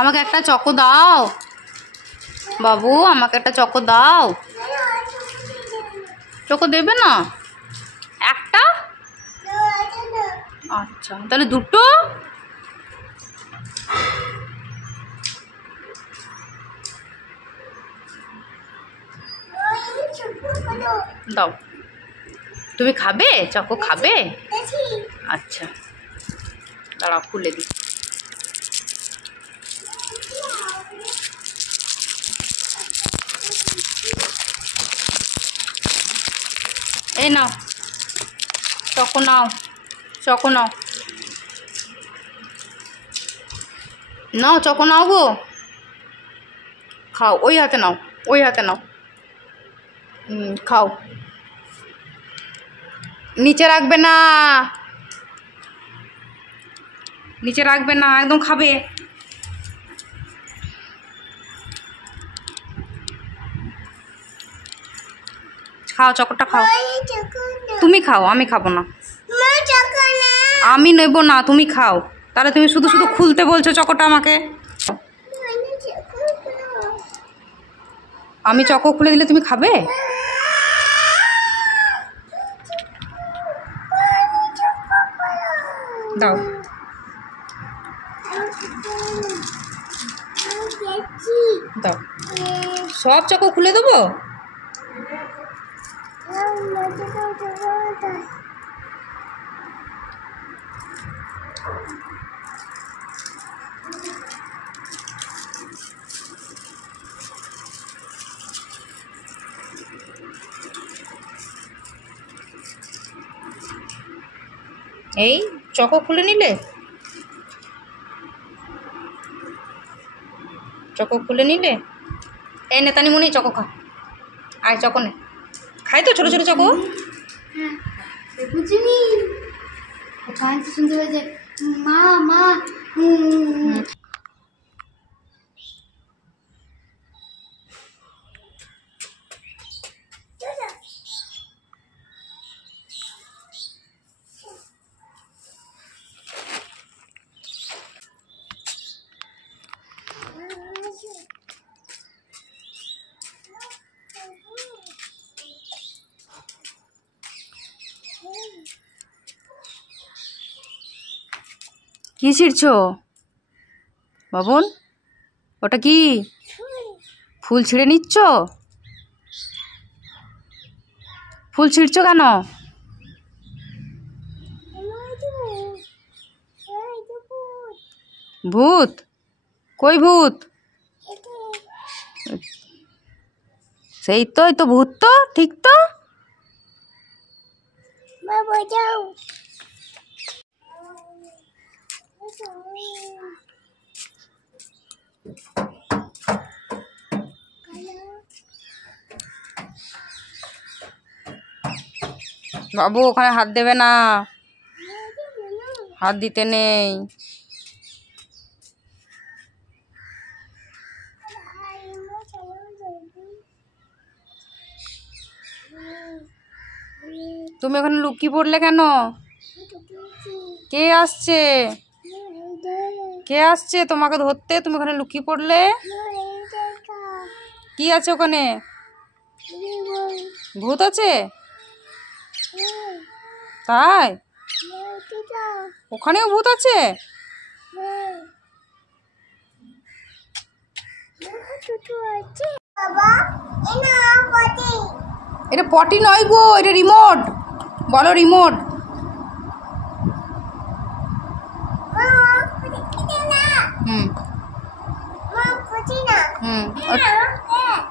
আমাকে একটা চকো দাও বাবু, আমাকে একটা চকো দাও। চকো দেবে না? একটা? আচ্ছা তাহলে দুটো। দাও। তুমি খাবে? চকো খাবে? আচ্ছা দাঁড়াও খুলে দিই। এই নাও চকো, নাও চকো, নাও নাও চকো, নাও গো, খাও। ওই হাতে নাও, ওই হাতে নাও। খাও। নিচে রাখবে না, নিচে রাখবে না, একদম খাবে। খাও চকোটা খাও। তুমি খাও, আমি খাবো না। আমি নেব না, তুমি খাও। তাহলে তুমি শুধু শুধু খুলতে বলছো চকোটা আমাকে। আমি চকো খুলে দিলে তুমি খাবে? দাও। দাও। সব চকো খুলে দেবো? এই চকো খুলে নিলে? চকো খুলে নিলে? এই নেতানি মনি চকো খা। আয় চকো নে। খাই তো ছোট ছোট চকো। বুঝিনি শুনতে হয়েছে মা মা। কি ছিঁড়ছো বাবুন? ওটা কি? ফুল ছিঁড়ে নিচ্ছ? ফুল ছিঁড়ছো কেন? ভূত? কই ভূত? সেই তো, এই তো ভূত তো, ঠিক তো। বাবু ওখানে হাত দেবে না, হাত দিতে নেই। তুমি ওখানে লুকিয়ে পড়লে কেন? কে আসছে? কে আসছে তোমাকে ধরতে? তুমি ওখানে লুকিয়ে পড়লে? কি আছে ওখানে? ভূত আছে? তাই? ওখানেও ভূত আছে? এটা পটি নয় গো, এটা রিমোট। বলো রিমোট।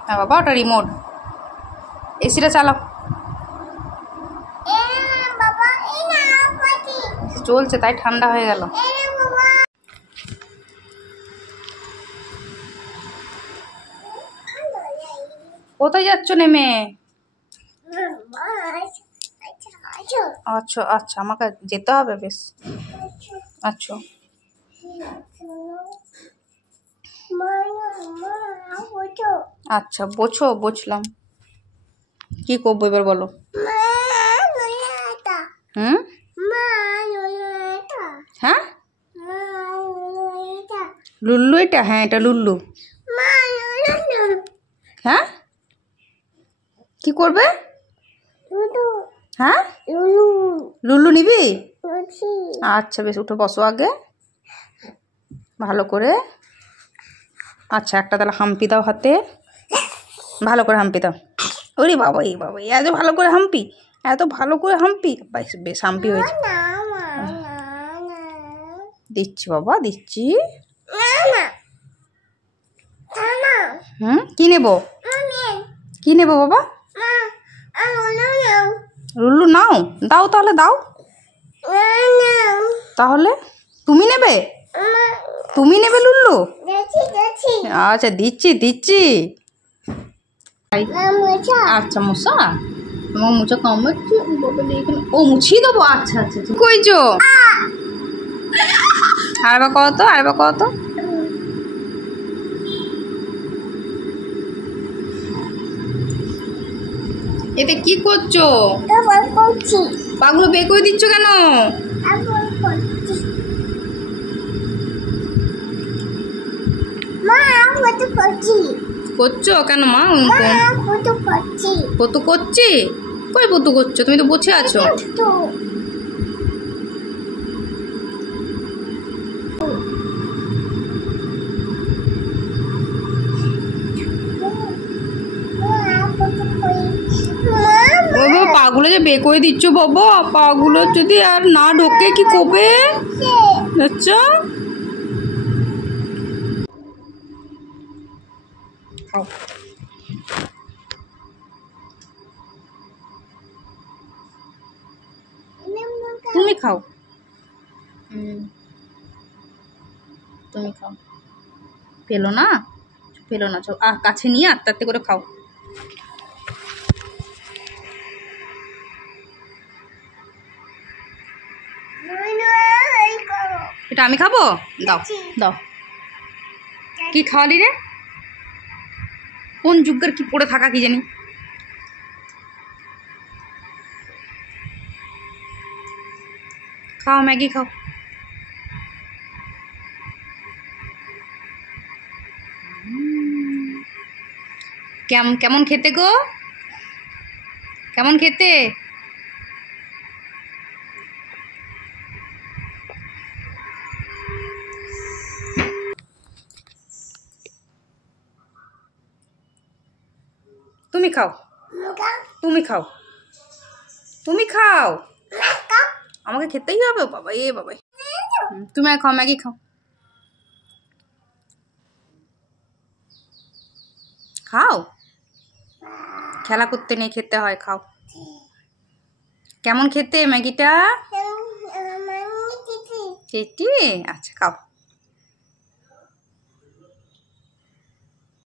হ্যাঁ বাবা ওটা রিমোট। এসিটা চালাও। চলছে তাই ঠান্ডা হয়ে গেল। কোথায় যাচ্ছ নেমে? আচ্ছা আচ্ছা আমাকে যেতে হবে, বেশ। আচ্ছা আচ্ছা বোঝো, বুঝলাম। কি করবো এবার বলো? হুম হ্যাঁ লুল্লু এটা? হ্যাঁ এটা লুল্লু। হ্যাঁ কি করবে? হ্যাঁ লুল্লু নিবি? আচ্ছা বেশ, উঠে বসো আগে ভালো করে। আচ্ছা একটা তাহলে হাম্পি দাও হাতে, ভালো করে হাম্পি দাও। ওরে বাবা, এই বাবা, এত ভালো করে হাম্পি, এত ভালো করে হাম্পি, বেশ বেশ হাম্পি হয়েছে। দিচ্ছি বাবা দিচ্ছি। কি নেবো? কি নেবো বাবা? লুল্লু নাও, দাও তাহলে দাও। তাহলে তুমি নেবে? তুমি নেবে লুল্লু? আচ্ছা দিচ্ছি দিচ্ছি। আচ্ছা মশা, তোমার মুছা কামড়াচ্ছে, ও মুছিয়ে দেবো। আচ্ছা আচ্ছা কইছো? আরেকবার কও তো, আরেকবার কও তো। এতে কি করছো? পাগুলো বের করে দিচ্ছ কেন? করছো কেন মা? কত করছি? কই কত করছো? তুমি তো বসে আছো। পাগুলো যে বের করে দিচ্ছ বাবা, পাগুলো যদি আর না ঢোকে কি করবে? আচ্ছা খাও, তুমি খাও, তুমি খাও। পেলো না, পেলো না, কাছে নিয়ে আস্তে আস্তে করে খাও। এটা আমি খাবো? দাও দাও। কি খাওয়ালি রে? কোন যুগের কি পড়ে থাকা কি জানি। খাও ম্যাগি খাও। কেমন খেতে গো? কেমন খেতে? তুমি খাও, তুমি খাও, তুমি খাও। আমাকে খেতেই হবে বাবা, এ বাবা। তুমি আর খাও, ম্যাগি খাও, খাও। খেলা করতে নেই, খেতে হয়, খাও। কেমন খেতে ম্যাগিটা? চেটি? আচ্ছা খাও।